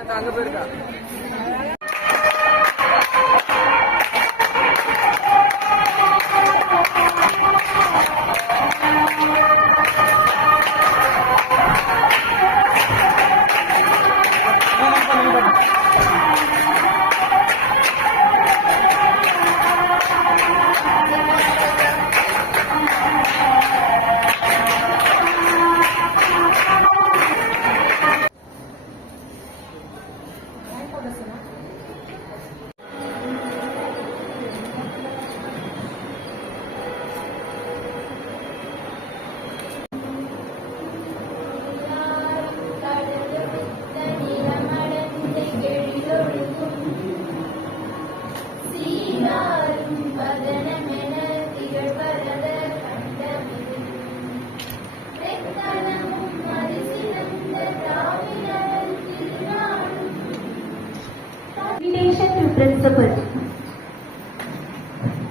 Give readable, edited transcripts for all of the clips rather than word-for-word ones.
அங்க போயிருக்கா. Principal.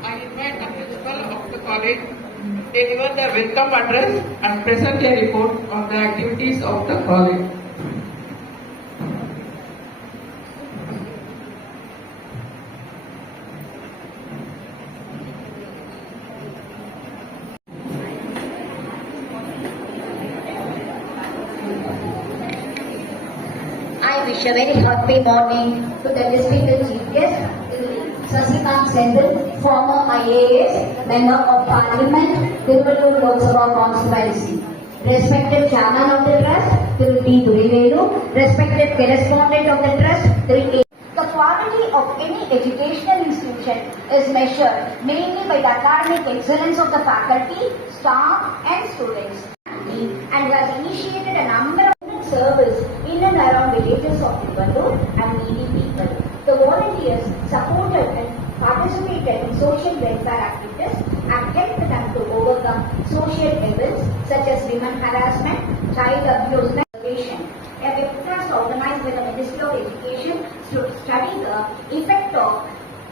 I invite the principal of the college to deliver their welcome address and present their report on the activities of the college. I wish a very happy morning to the distinguished chief guest, Sasikant Sendil, former IAS, Member of Parliament, Tiruvallur Lok Sabha Constituency. Respected Chairman of the Trust, Thiru D. Durivelu, respected Correspondent of the Trust, Thiru A. The quality of any educational institution is measured mainly by the academic excellence of the faculty, staff and students, and has initiated a number of service in and around villages of Tiruvallur and needy people. The volunteers supported and participated in social welfare activities and helped them to overcome social evils such as women harassment, child abuse and education. A webcast organized by the Ministry of Education to study the effect of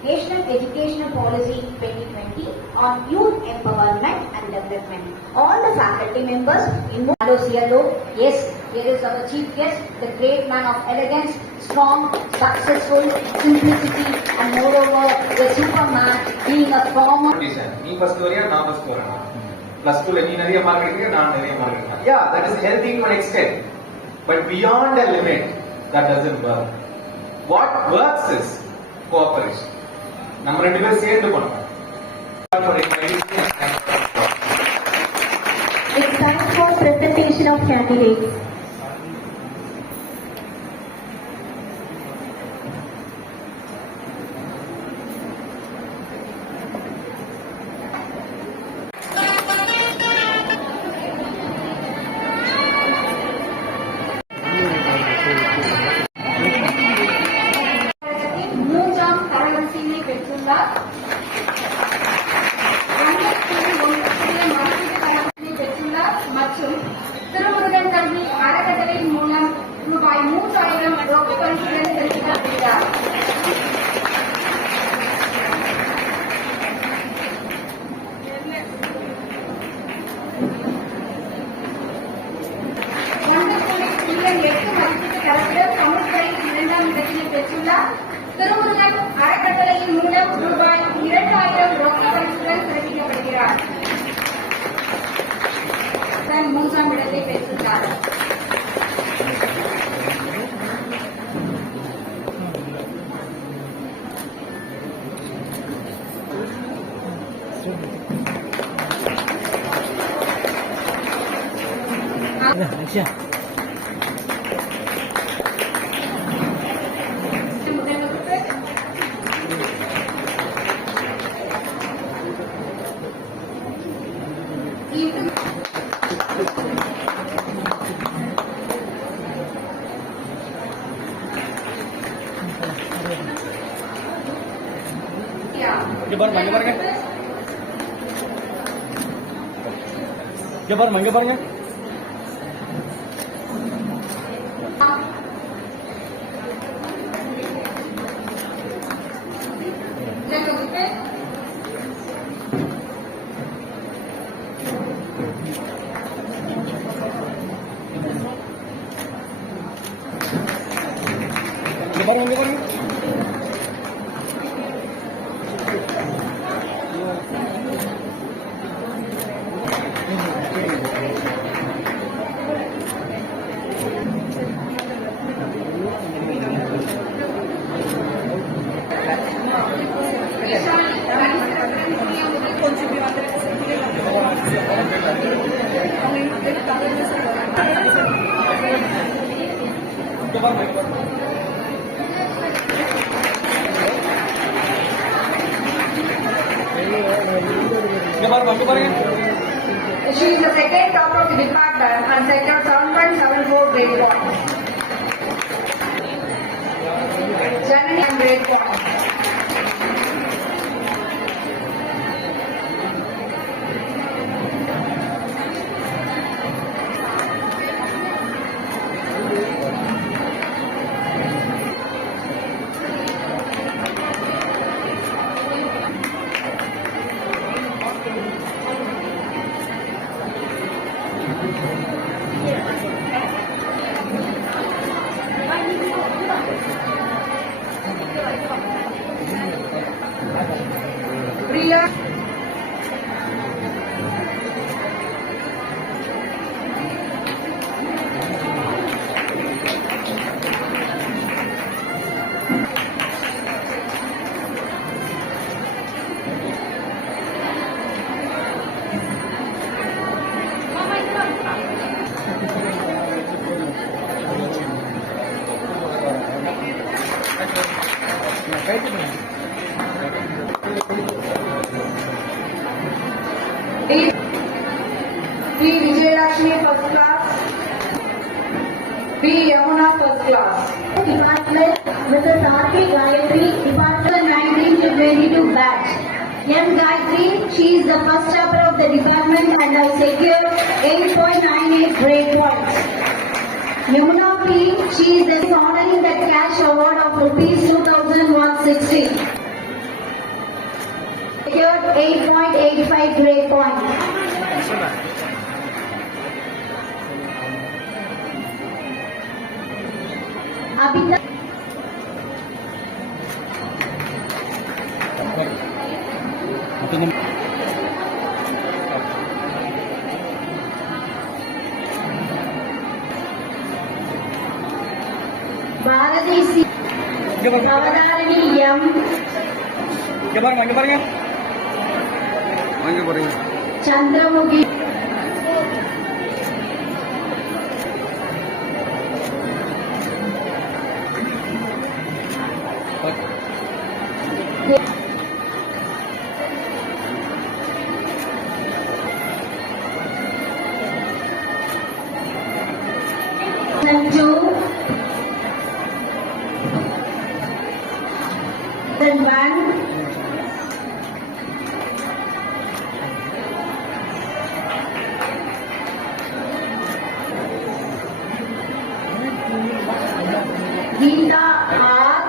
National Educational Policy 2020 on youth empowerment and development. All the faculty members involved here, yes, here is our chief guest, the great man of elegance, strong, successful, simplicity, and moreover, the superman, being a former. நீ first வரியா நான் first போறேன். +2 ல நீ நிறைய mark எடுக்கறியா நான் நிறைய mark எடுக்கிறேன். Yeah, that is healthy to an extent. But beyond a limit, that doesn't work. What works is cooperation. நம்ம ரெண்டு பேரும் சேர்ந்து பண்ணணும். It's time for presentation of candidates. மற்றும் திருமுருகன் கல்வி அறக்கட்டளை மூலம் ரூபாய் 3000 ரொக்க பரிசுடன் செலுத்தப்படுகிறார். திருமுருகன் அறக்கட்டளையின் மூலம் ரூபாய் 2000 ரொக்க பரிசுடன் சிறப்பிக்கப்படுகிறார். மூன்றாம் இடத்தை பெற்றுள்ளார். இங்க பாருங்க இங்க பாருங்க இங்க பாருங்க இங்க பாருங்க இங்க பாருங்க இங்க பாருங்க She is the second top of the department and secured 7.74 grade points. Janani and grade points. Priya. B. Vijayalakshmi first class. B. Yamuna first class. Department, Mrs. R.P. Gayatri, Department 19 to 22 batch. M. Gayatri, she is the first upper of the department and has secured 8.98 grade points. Yamuna P, she is the honoring the cash award of rupees 2,160. Secured 8.85 grade points. Abhita Bharati C. Avadarini M. இங்க பாருங்க இங்க பாருங்க இங்க பாருங்க Chandramukhi. Sanju. Then one. Geeta R.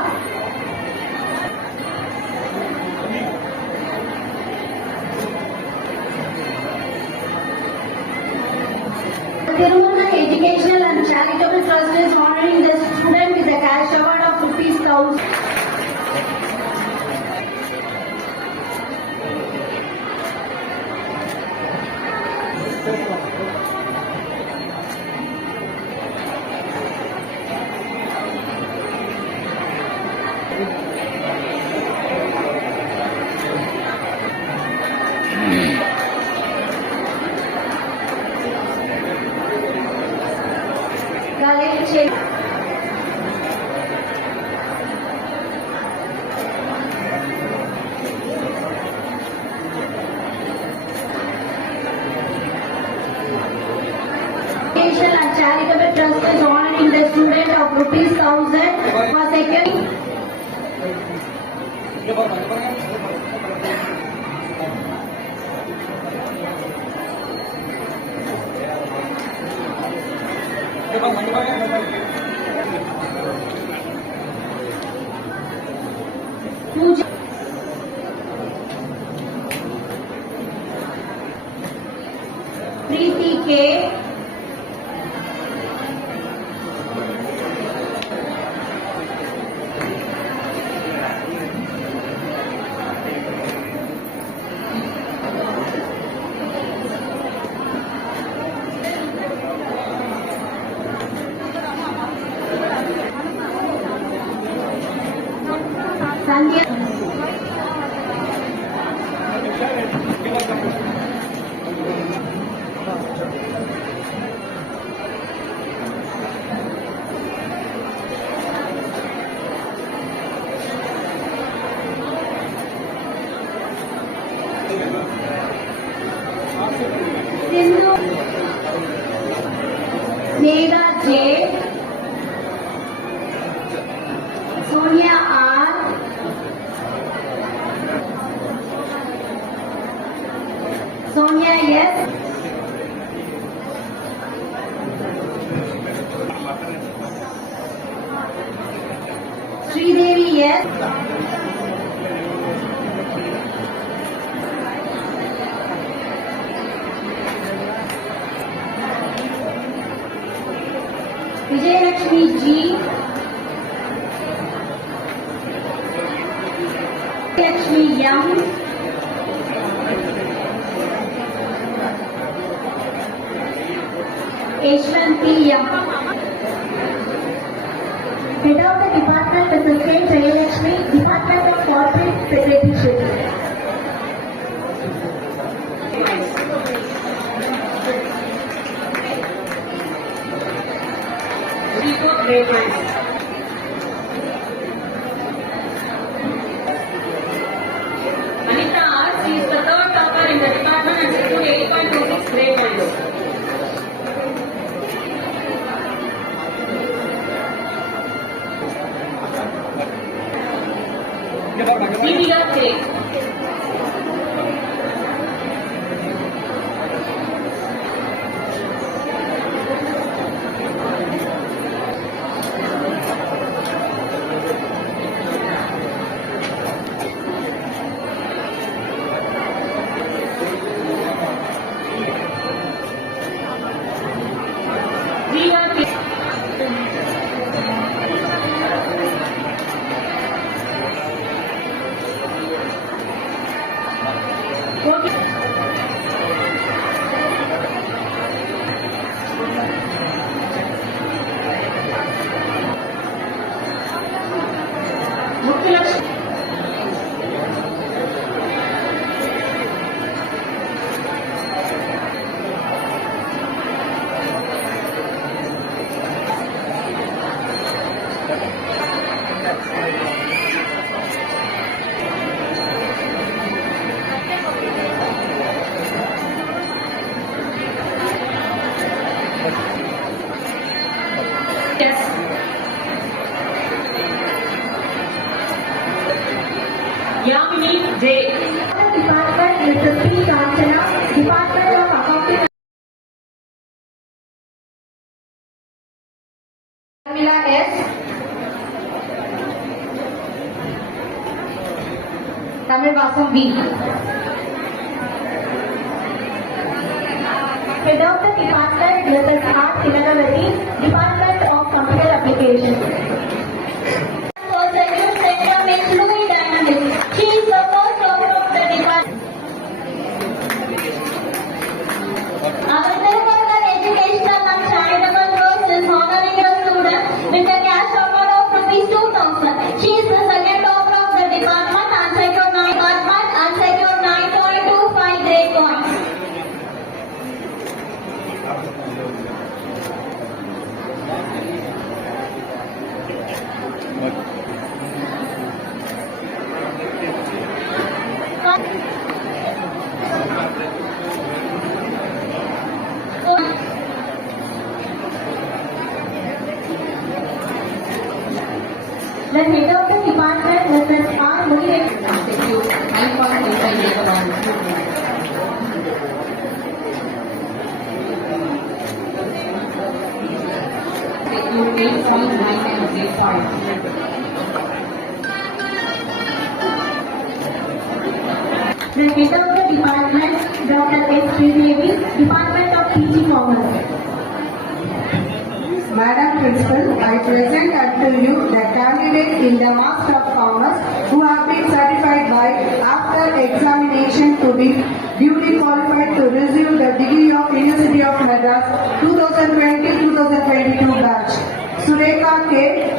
Tirumala Educational and Charitable Trust is honoring the student with a cash award of rupees 1,000. College check. Educational and Charitable Trust is honoring the student of rupees 1,000 for securing. இங்க பாருங்க இங்க பாருங்க இங்க பாருங்க இங்க பாருங்க Pooja. Preeti K. Sandhya. Sindhu. Neda J. Sonia R. Sonia S. Sridevi S. Vijayalakshmi G. Lakshmi M. Yashwanti M. Head of the department is the same Vijayalakshmi, Department of Corporate Secretaryship. Anita R. She is the third topper in the department and scored 80.26 grade points. இங்க பாருங்க, இங்க பாருங்க. Divya K. Divya K. Mukhalakshmi. Yes. Yamini J. Department is the P. Kanchana, Department of Accounting. Camila S. Tamil Vasam B. Head of the department, Mrs. R. Tilagavati, Department of Computer Applications. Second center with fluid dynamics. She is the first daughter of the department. Our Nirmal Educational and Charitable Trust is honoring a student with a cash award of ₹2,000. She is the second daughter of the department and secured 9.25 grade points. The head of the department, Mrs. R. Muliresh. Execute 9.25 megabytes. Execute 8.99 grade points. The head of the department, Dr. S. Sridevi, Department of PG Commerce. Madam Principal, I present unto you the candidates in the Master of Commerce who have been certified by after examination to be duly qualified to receive the degree of University of Madras 2020-2022 batch. Surekha K.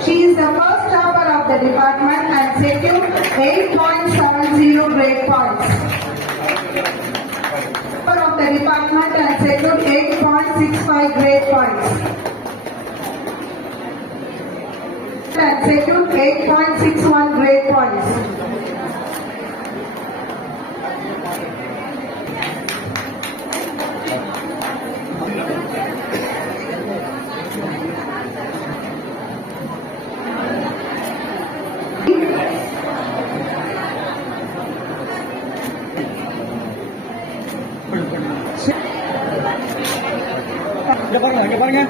She is the first topper of of the department and secured 8.70 grade points. Principal of the department and secured 8.65 grade points. And secured 8.61 grade points. இங்க பாருங்க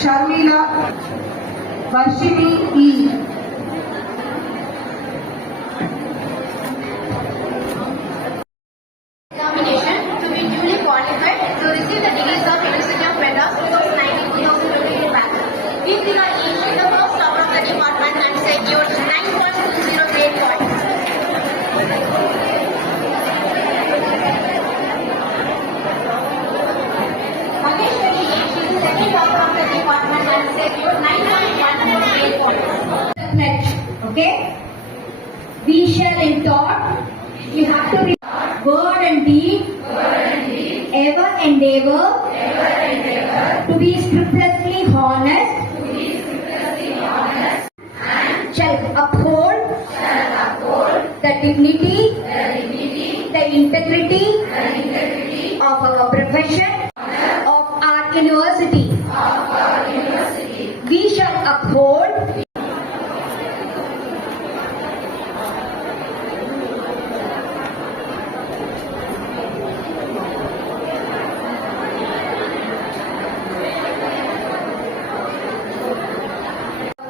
Sharmila Varshini E. Examination to be duly qualified to receive the degrees of University of Madras 2019-2020 batch. Deepika E. in the first round of the department and secured 9.20 grade points. Maheshwari E. She is the second round of the department and secured 9.14 grade points. Okay? We shall in thought, you have to be word and deed, ever endeavor, to be scrupulously honest, shall uphold the dignity, the integrity of our profession, of our university. We shall uphold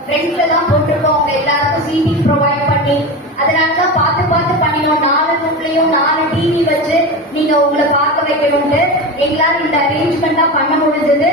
friends எல்லாம் போட்டுருக்கோம் அவங்க எல்லாருக்கும் CD provide பண்ணி அதனாலதான் பார்த்து பண்ணினோம் 4 ரூம்லயும் 4 TV வச்சு நீங்க உங்களை பார்க்க வைக்கணும்ட்டு எங்களால இந்த அரேஞ்ச்மெண்ட் தான் பண்ண முடிஞ்சது.